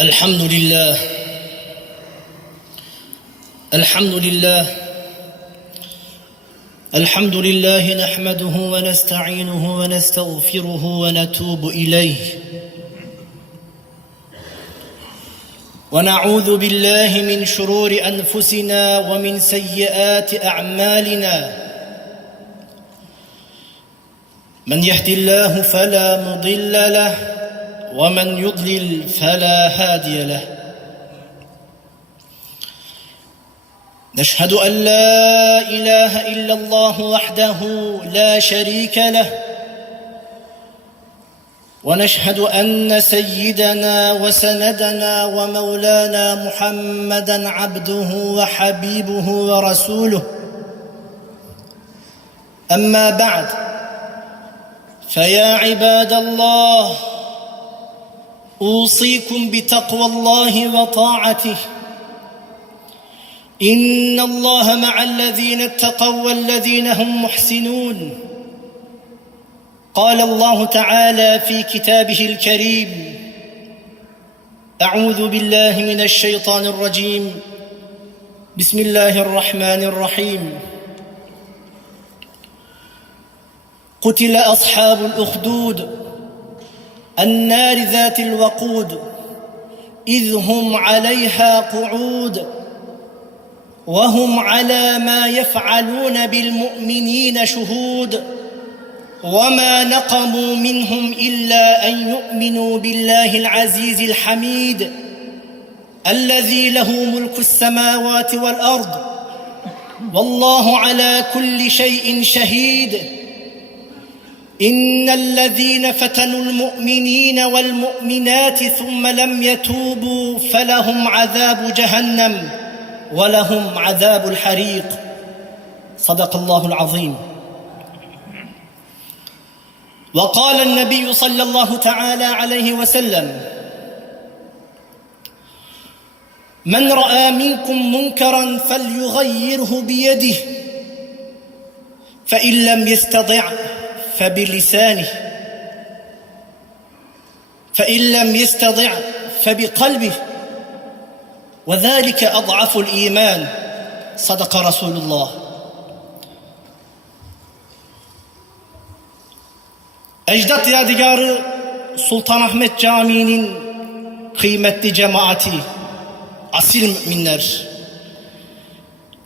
الحمد لله. الحمد لله. الحمد لله نحمده ونستعينه ونستغفره ونتوب إليه. ونعوذ بالله من شرور أنفسنا ومن سيئات أعمالنا. من يهد الله فلا مضل له ومن يضلل فلا هادي له. نشهد أن لا إله إلا الله وحده لا شريك له. ونشهد أن سيدنا وسندنا ومولانا محمدا عبده وحبيبه ورسوله. أما بعد فيا عباد الله أوصيكم بتقوى الله وطاعته. إن الله مع الذين اتقوا والذين هم محسنون. قال الله تعالى في كتابه الكريم أعوذ بالله من الشيطان الرجيم. بسم الله الرحمن الرحيم. قتل أصحاب الأخدود النار ذات الوقود إذ هم عليها قعود وهم على ما يفعلون بالمؤمنين شهود وما نقموا منهم إلا أن يؤمنوا بالله العزيز الحميد الذي له ملك السماوات والأرض والله على كل شيء شهيد. ان الذين فتنوا المؤمنين والمؤمنات ثم لم يتوبوا فلهم عذاب جهنم ولهم عذاب الحريق. صدق الله العظيم. وقال النبي صلى الله تعالى عليه وسلم من رأى منكم منكرا فليغيره بيده فإن لم يستطع فبلسانه فان لم يستطع فبقلبه وذلك اضعف الايمان صدق رسول الله Ecdat Yadigarı Sultanahmet Camii'nin kıymetli cemaati, asil müminler.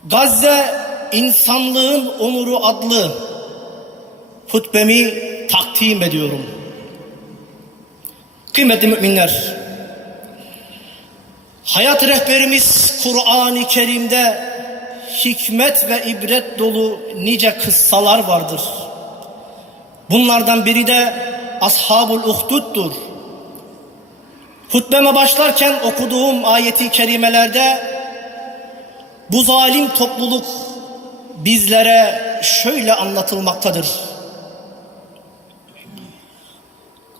Gazze insanlığın onuru adlı hutbemi takdim ediyorum. Kıymetli müminler, hayat rehberimiz Kur'an-ı Kerim'de hikmet ve ibret dolu nice kıssalar vardır. Bunlardan biri de Ashabul Uhdud'dur. Hutbeme başlarken okuduğum ayeti kerimelerde bu zalim topluluk bizlere şöyle anlatılmaktadır.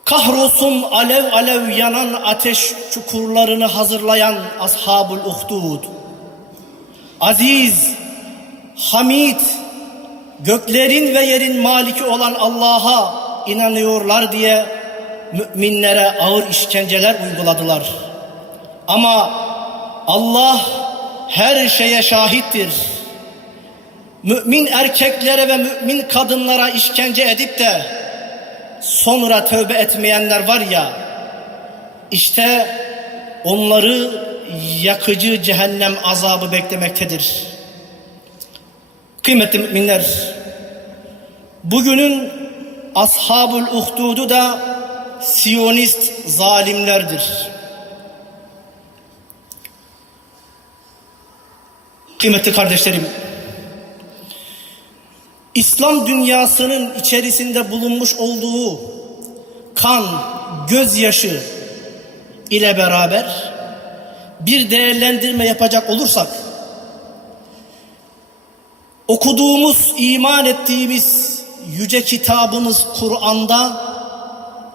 Kahrolsun alev alev yanan ateş çukurlarını hazırlayan Ashabul Uhdud. Aziz, Hamid, göklerin ve yerin maliki olan Allah'a inanıyorlar diye müminlere ağır işkenceler uyguladılar. Ama Allah her şeye şahittir. Mümin erkeklere ve mümin kadınlara işkence edip de sonra tövbe etmeyenler var ya işte onları yakıcı cehennem azabı beklemektedir. Kıymetli müminler, bugünün ashabul uhdudu da Siyonist zalimlerdir. Kıymetli kardeşlerim, İslam dünyasının içerisinde bulunmuş olduğu kan, gözyaşı ile beraber bir değerlendirme yapacak olursak okuduğumuz, iman ettiğimiz yüce kitabımız Kur'an'da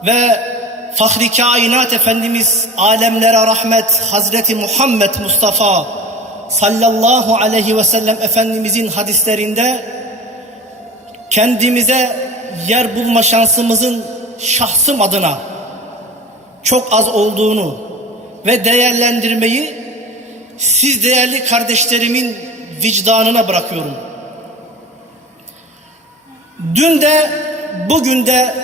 ve Fahri Kainat Efendimiz alemlere rahmet Hazreti Muhammed Mustafa sallallahu aleyhi ve sellem Efendimizin hadislerinde kendimize yer bulma şansımızın şahsım adına çok az olduğunu ve değerlendirmeyi siz değerli kardeşlerimin vicdanına bırakıyorum. Dün de bugün de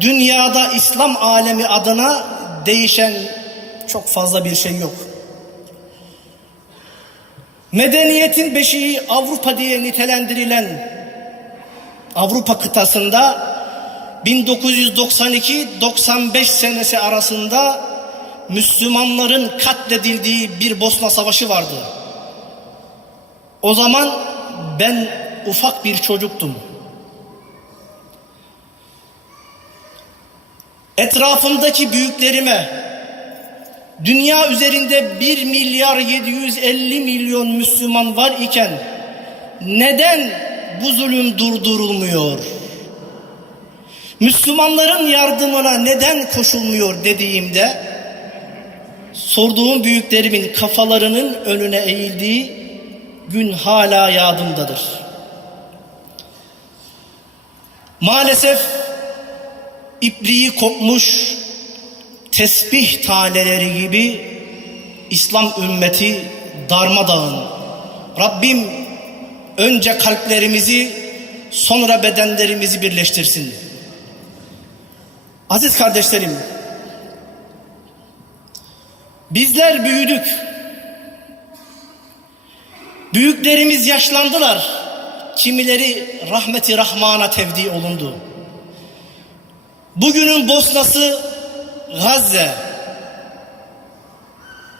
dünyada İslam alemi adına değişen çok fazla bir şey yok. Medeniyetin beşiği Avrupa diye nitelendirilen Avrupa kıtasında 1992-95 senesi arasında Müslümanların katledildiği bir Bosna Savaşı vardı. O zaman ben ufak bir çocuktum. Etrafımdaki büyüklerime dünya üzerinde 1 milyar 750 milyon Müslüman var iken neden bu zulüm durdurulmuyor? Müslümanların yardımına neden koşulmuyor dediğimde sorduğum büyüklerimin kafalarının önüne eğildiği gün hala yadımdadır. Maalesef ipliği kopmuş tesbih taneleri gibi İslam ümmeti darmadağın. Rabbim önce kalplerimizi sonra bedenlerimizi birleştirsin. Aziz kardeşlerim, bizler büyüdük. Büyüklerimiz yaşlandılar. Kimileri rahmeti rahmana tevdi olundu. Bugünün Bosna'sı Gazze.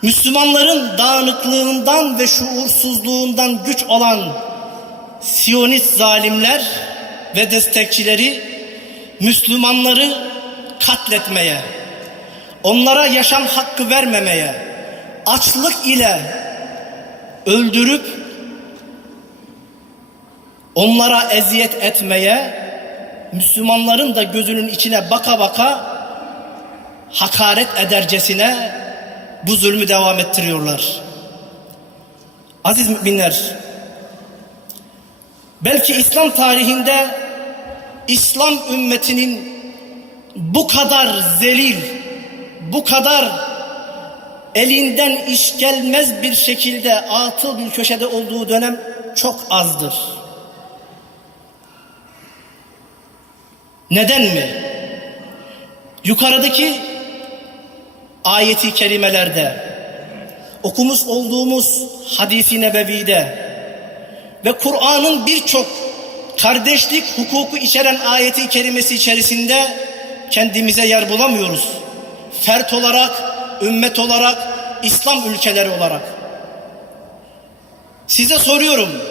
Müslümanların dağınıklığından ve şuursuzluğundan güç alan Siyonist zalimler ve destekçileri Müslümanları katletmeye, onlara yaşam hakkı vermemeye, açlık ile öldürüp onlara eziyet etmeye, Müslümanların da gözünün içine baka baka hakaret edercesine bu zulmü devam ettiriyorlar. Aziz müminler, belki İslam tarihinde İslam ümmetinin bu kadar zelil, bu kadar elinden iş gelmez bir şekilde atıl bir köşede olduğu dönem çok azdır. Neden mi? Yukarıdaki ayeti kerimelerde okumuş olduğumuz hadisi nebevide ve Kur'an'ın birçok kardeşlik hukuku içeren ayeti kerimesi içerisinde kendimize yer bulamıyoruz. Fert olarak, ümmet olarak, İslam ülkeleri olarak. Size soruyorum.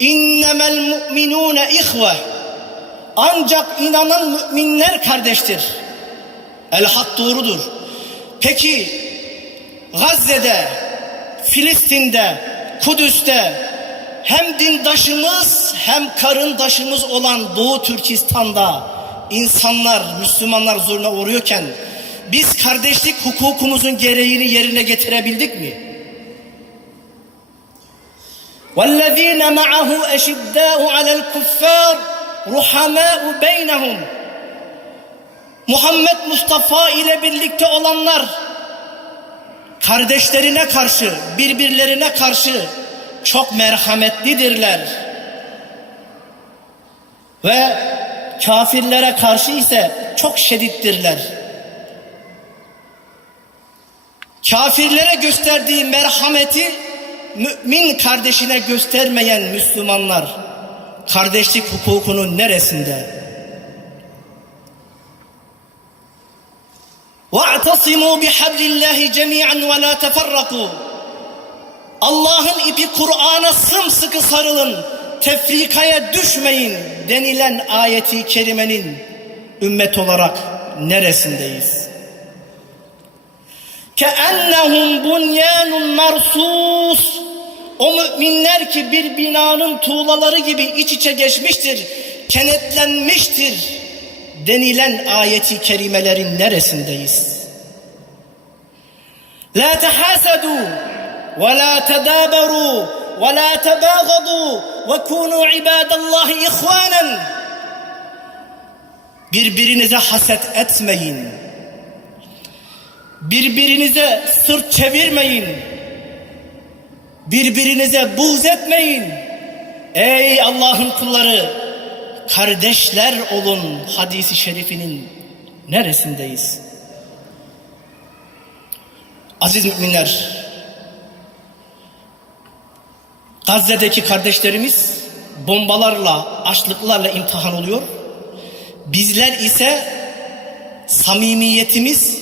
İnnemel mu'minune ihve. Ancak inanan müminler kardeştir. El hak doğrudur. Peki Gazze'de, Filistin'de, Kudüs'te hem dindaşımız hem karındaşımız olan Doğu Türkistan'da insanlar, Müslümanlar zulme uğruyorken biz kardeşlik hukukumuzun gereğini yerine getirebildik mi? وَالَّذ۪ينَ مَعَهُ اَشِدَّاءُ عَلَى الْكُفَّارِ رُحَمَاءُ بَيْنَهُمْ Muhammed Mustafa ile birlikte olanlar kardeşlerine karşı, birbirlerine karşı çok merhametlidirler. Ve kafirlere karşı ise çok şedittirler. Kafirlere gösterdiği merhameti mümin kardeşine göstermeyen Müslümanlar kardeşlik hukukunun neresinde? وَاَعْتَصِمُوا بِحَبْلِ اللّٰهِ جَمِيعًا وَلَا تَفَرَّقُوا Allah'ın ipi Kur'an'a sımsıkı sarılın, tefrikaya düşmeyin denilen ayeti kerimenin ümmet olarak neresindeyiz? Keennehum bunyanun mersus. O müminler ki bir binanın tuğlaları gibi iç içe geçmiştir, kenetlenmiştir denilen ayeti kerimelerin neresindeyiz? La tehasedu tedaberu ve la tebagadu ve kunu ibadallahi ihvanen Birbirinize haset etmeyin. Birbirinize sırt çevirmeyin. Birbirinize buğz etmeyin. Ey Allah'ın kulları, kardeşler olun hadisi şerifinin neresindeyiz? Aziz müminler, Gazze'deki kardeşlerimiz bombalarla, açlıklarla imtihan oluyor. Bizler ise samimiyetimiz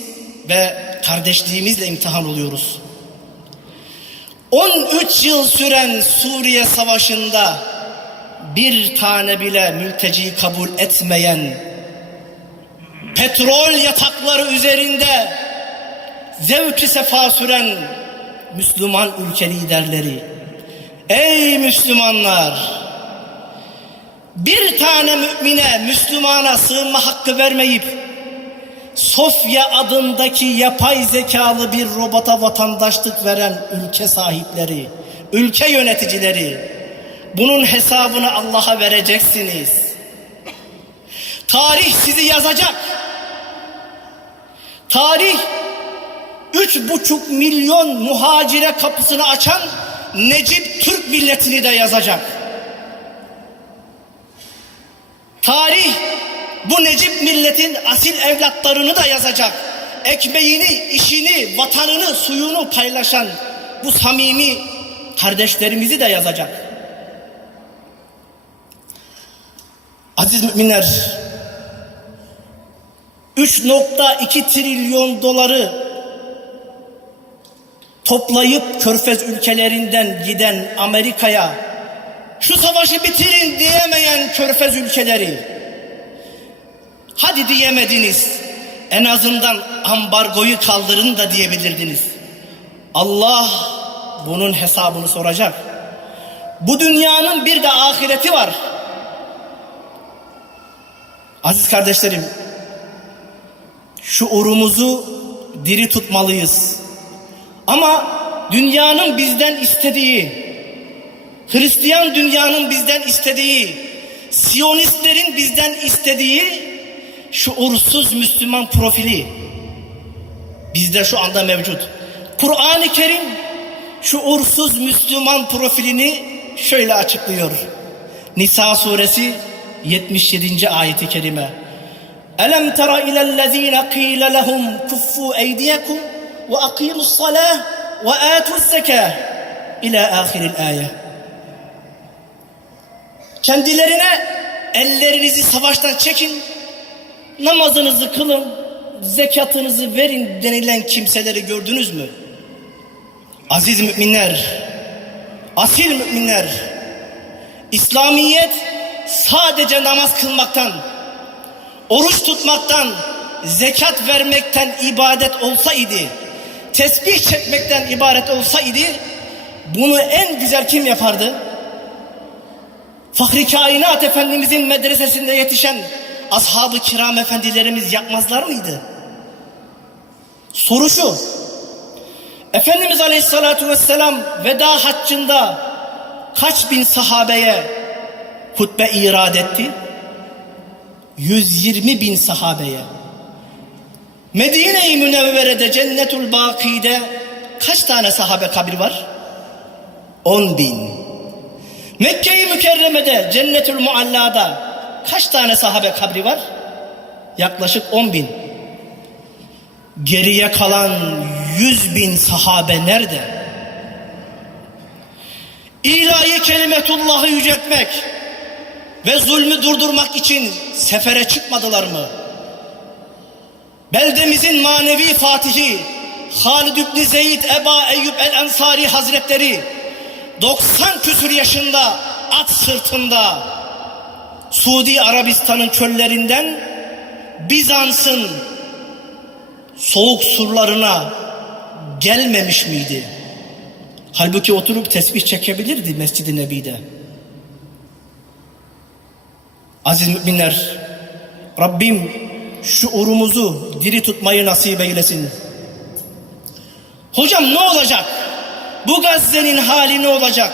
ve kardeşliğimizle imtihan oluyoruz. 13 yıl süren Suriye Savaşı'nda bir tane bile mülteci kabul etmeyen petrol yatakları üzerinde zevki sefa süren Müslüman ülke liderleri ey Müslümanlar bir tane mümine Müslümana sığınma hakkı vermeyip Sofya adındaki yapay zekalı bir robota vatandaşlık veren ülke sahipleri, ülke yöneticileri bunun hesabını Allah'a vereceksiniz. Tarih sizi yazacak. Tarih üç buçuk milyon muhacire kapısını açan Necip Türk milletini de yazacak. Tarih bu Necip milletin asil evlatlarını da yazacak. Ekmeğini, işini, vatanını, suyunu paylaşan bu samimi kardeşlerimizi de yazacak. Aziz müminler, 3.2 trilyon doları toplayıp körfez ülkelerinden giden Amerika'ya şu savaşı bitirin diyemeyen körfez ülkeleri hadi diyemediniz en azından ambargoyu kaldırın da diyebilirdiniz. Allah bunun hesabını soracak. Bu dünyanın bir de ahireti var. Aziz kardeşlerim, şuurumuzu diri tutmalıyız. Ama dünyanın bizden istediği, Hristiyan dünyanın bizden istediği, Siyonistlerin bizden istediği şuursuz Müslüman profili bizde şu anda mevcut. Kur'an-ı Kerim şuursuz Müslüman profilini şöyle açıklıyor. Nisa suresi 77. ayeti kerime. Elem tera ilellezine qîle lehum kuffu eydiyekum ve akimus salah ve atuz zekâh ila ahiril ayet. Kendilerine ellerinizi savaştan çekin, namazınızı kılın, zekatınızı verin denilen kimseleri gördünüz mü? Aziz müminler, asil müminler, İslamiyet sadece namaz kılmaktan, oruç tutmaktan, zekat vermekten ibadet olsaydı, tesbih çekmekten ibaret olsaydı, bunu en güzel kim yapardı? Fahri Kainat Efendimizin medresesinde yetişen ashab-ı kiram efendilerimiz yapmazlar mıydı? Soru şu. Efendimiz Aleyhisselatü Vesselam veda haccında kaç bin sahabeye hutbe irad etti? 120 bin sahabeye. Medine-i Münevvere'de Cennetül Baki'de kaç tane sahabe kabri var? 10 bin. Mekke-i Mükerreme'de Cennetül Mualla'da kaç tane sahabe kabri var? Yaklaşık 10 bin. Geriye kalan 100 bin sahabe nerede? İlahi kelimetullahı yüceltmek ve zulmü durdurmak için sefere çıkmadılar mı? Beldemizin manevi fatihi Halid İbni Zeyd Eba Eyyub El Ensari Hazretleri 90 küsur yaşında at sırtında Suudi Arabistan'ın çöllerinden Bizans'ın soğuk surlarına gelmemiş miydi? Halbuki oturup tesbih çekebilirdi Mescid-i Nebi'de. Aziz müminler, Rabbim şuurumuzu diri tutmayı nasip eylesin. Hocam ne olacak? Bu Gazze'nin hali ne olacak?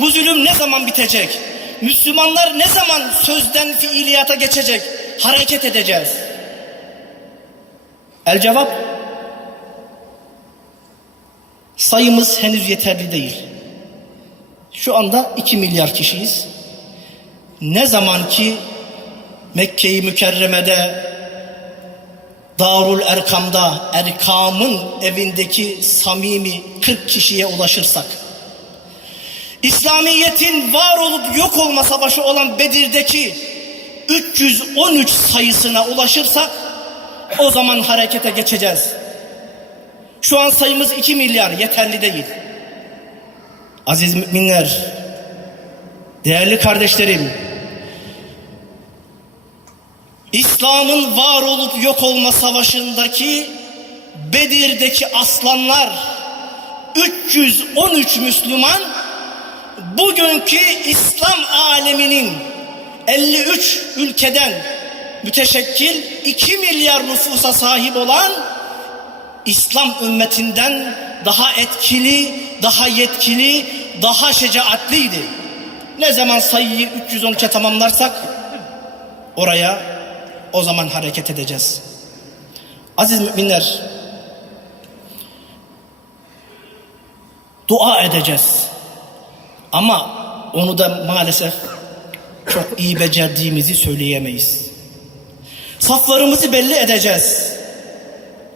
Bu zulüm ne zaman bitecek? Müslümanlar ne zaman sözden fiiliyata geçecek? Hareket edeceğiz. El cevap sayımız henüz yeterli değil. Şu anda 2 milyar kişiyiz. Ne zaman ki Mekke-i Mükerreme'de Darul Erkam'da Erkam'ın evindeki samimi 40 kişiye ulaşırsak İslamiyet'in var olup yok olma savaşı olan Bedir'deki 313 sayısına ulaşırsak o zaman harekete geçeceğiz. Şu an sayımız 2 milyar yeterli değil. Aziz müminler, değerli kardeşlerim, İslam'ın var olup yok olma savaşındaki Bedir'deki aslanlar 313 Müslüman bugünkü İslam aleminin 53 ülkeden müteşekkil 2 milyar nüfusa sahip olan İslam ümmetinden daha etkili, daha yetkili, daha şecaatliydi. Ne zaman sayıyı 313'e tamamlarsak oraya o zaman hareket edeceğiz. Aziz müminler, dua edeceğiz. Ama onu da maalesef çok iyi becerdiğimizi söyleyemeyiz. Saflarımızı belli edeceğiz.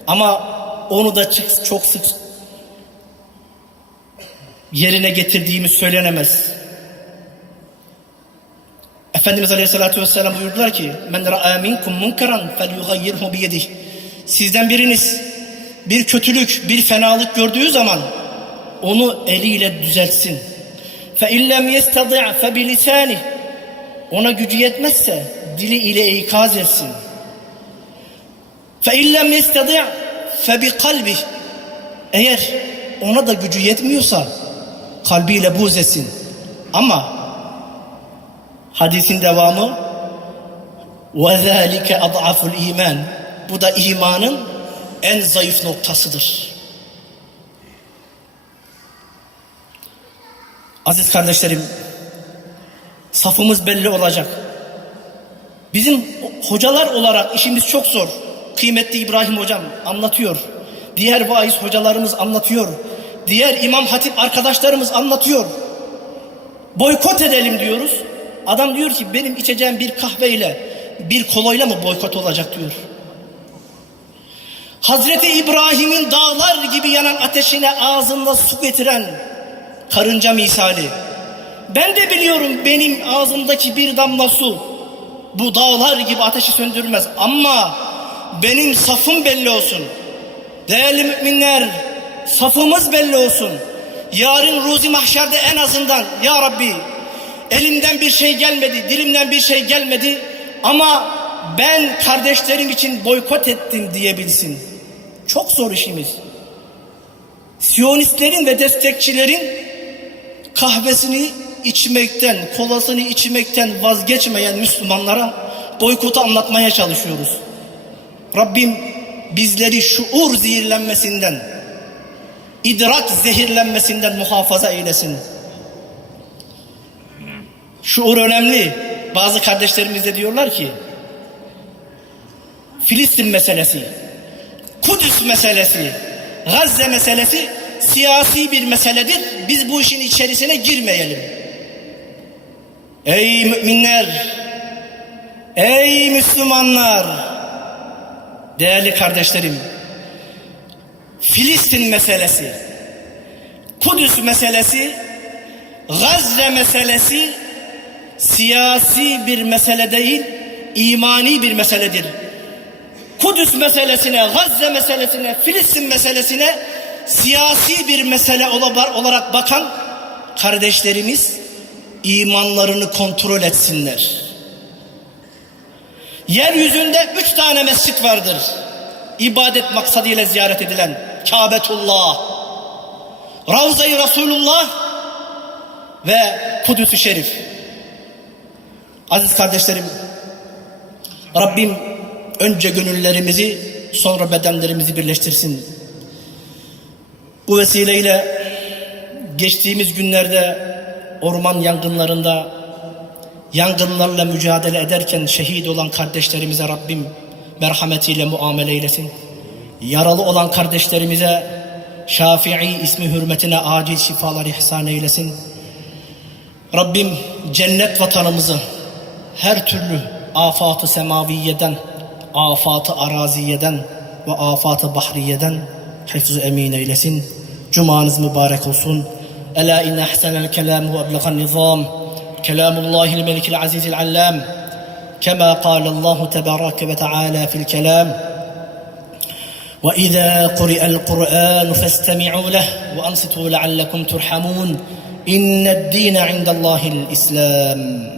Ama onu da çok sık yerine getirdiğimiz söylenemez. Efendimiz Aleyhisselatü Vesselam buyurdular ki men ra'a minkum munkaran felyughayyirhu biyedih. Sizden biriniz bir kötülük bir fenalık gördüğü zaman onu eliyle düzeltsin. Fe illem yestadi' fe bilisanih ona gücü yetmezse dili ile ikaz etsin. Fe illem yestadi' fe bi kalbi eğer ona da gücü yetmiyorsa kalbiyle buz etsin. Ama Hadisin devamı وَذَٰلِكَ أَضْعَفُ iman. Bu da imanın en zayıf noktasıdır. Aziz kardeşlerim, safımız belli olacak. Bizim hocalar olarak işimiz çok zor. Kıymetli İbrahim hocam anlatıyor. Diğer vaiz hocalarımız anlatıyor. Diğer imam hatip arkadaşlarımız anlatıyor. Boykot edelim diyoruz. Adam diyor ki benim içeceğim bir kahveyle bir kolayla mı boykot olacak diyor. Hazreti İbrahim'in dağlar gibi yanan ateşine ağzında su getiren karınca misali. Ben de biliyorum benim ağzımdaki bir damla su bu dağlar gibi ateşi söndürmez ama benim safım belli olsun. Değerli müminler safımız belli olsun. Yarın ruzi mahşerde en azından ya Rabbi elimden bir şey gelmedi, dilimden bir şey gelmedi ama ben kardeşlerim için boykot ettim diyebilsin. Çok zor işimiz. Siyonistlerin ve destekçilerin kahvesini içmekten, kolasını içmekten vazgeçmeyen Müslümanlara boykotu anlatmaya çalışıyoruz. Rabbim bizleri şuur zehirlenmesinden, idrak zehirlenmesinden muhafaza eylesin. Şuur önemli. Bazı kardeşlerimiz de diyorlar ki Filistin meselesi, Kudüs meselesi, Gazze meselesi siyasi bir meseledir. Biz bu işin içerisine girmeyelim. Ey müminler, ey Müslümanlar, değerli kardeşlerim, Filistin meselesi, Kudüs meselesi, Gazze meselesi siyasi bir mesele değil, imani bir meseledir. Kudüs meselesine, Gazze meselesine, Filistin meselesine siyasi bir mesele olarak bakan kardeşlerimiz imanlarını kontrol etsinler. Yeryüzünde üç tane mescit vardır. İbadet maksadıyla ziyaret edilen Kâbetullah, Ravza-i Resulullah ve Kudüs-ü Şerif. Aziz kardeşlerim, Rabbim önce gönüllerimizi sonra bedenlerimizi birleştirsin. Bu vesileyle geçtiğimiz günlerde orman yangınlarında yangınlarla mücadele ederken şehit olan kardeşlerimize Rabbim merhametiyle muamele eylesin. Yaralı olan kardeşlerimize Şafii ismi hürmetine acil şifalar ihsan eylesin. Rabbim cennet vatanımızı her türlü afatı semaviyeden, afatı araziyeden ve afatı bahriyeden hıfzı emin eylesin. Cumanız mübarek olsun. Ela inne ahsenel kelam ve eblegan nizam. Kelamullahil melikil azizil allam. كما قال الله تبارك وتعالى في الكلام واذا قرئ القران فاستمعوا له وانصتوا لعلكم ترحمون ان الدين عند الله الاسلام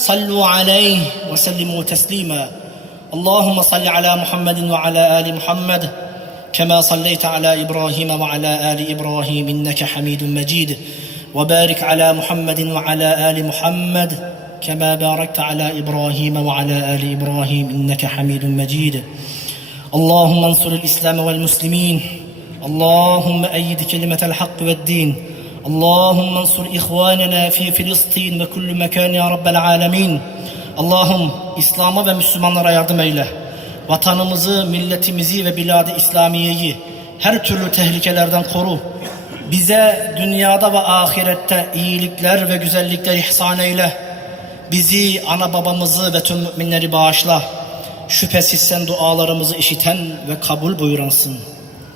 صلوا عليه وسلموا تسليما. اللهم صل على محمد وعلى آل محمد كما صليت على إبراهيم وعلى آل إبراهيم إنك حميد مجيد. وبارك على محمد وعلى آل محمد كما باركت على إبراهيم وعلى آل إبراهيم إنك حميد مجيد. اللهم انصر الإسلام والمسلمين. اللهم أيد كلمة الحق والدين. اللهم انصر اخواننا في فلسطين وكل مكان يا رب العالمين Allah'ım İslam'a ve Müslümanlara yardım eyle. Vatanımızı, milletimizi ve bilad-ı İslamiye'yi her türlü tehlikelerden koru. Bize dünyada ve ahirette iyilikler ve güzellikler ihsan eyle. Bizi, ana babamızı ve tüm müminleri bağışla. Şüphesiz sen dualarımızı işiten ve kabul buyuransın.